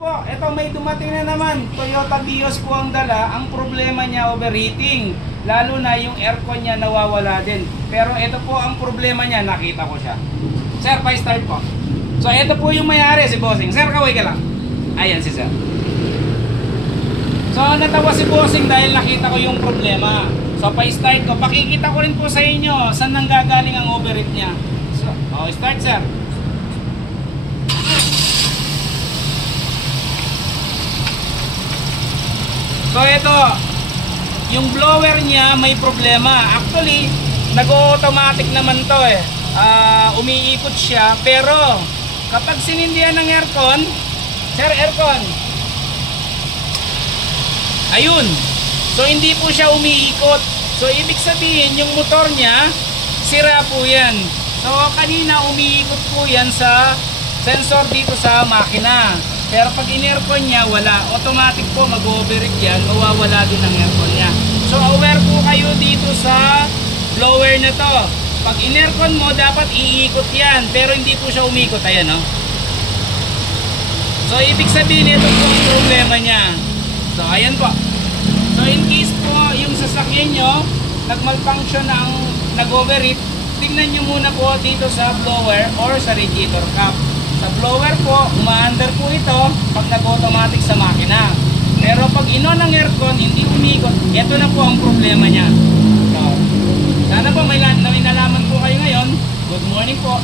Po, ito may dumating na naman. Toyota Vios po ang dala. Ang problema niya overheating. Lalo na yung aircon niya nawawala din. Pero ito po ang problema niya, nakita ko siya. Sir, pa-start po. So ito po yung may-ari, si Bossing. Sir, kaway ka lang. Ayan si Sir. So natawa si Bossing dahil nakita ko yung problema. So pa-start ko. Pakikita ko rin po sa inyo saan nanggagaling ang overheat niya. So, start Sir. So ito, yung blower niya may problema. Actually, nag-automatic naman to eh. Umiikot siya, pero kapag sinindihan ng aircon, Sir, aircon. Ayun. So hindi po siya umiikot. So ibig sabihin, yung motor niya, sira po yan. So kanina umiikot po yan sa sensor dito sa makina. Pero pag in-aircon niya, wala. Automatic po mag-overheat yan, mawawala din ang aircon niya. So aware po kayo dito sa blower na to. Pag in-aircon mo, dapat iikot yan. Pero hindi po siya umikot. Ayan, no? So ibig sabihin, ito po ang problema niya. So ayan po. So in case po yung sasakyan nyo, nag-malfunction ang nag-overheat, tingnan nyo muna po dito sa blower or sa radiator cap. Sa blower po, umaandar po ito pag nag-automatic sa makina. Pero pag in-on ng aircon, hindi umikot. Ito na po ang problema niya. So, sana po may nalaman po kayo ngayon. Good morning po.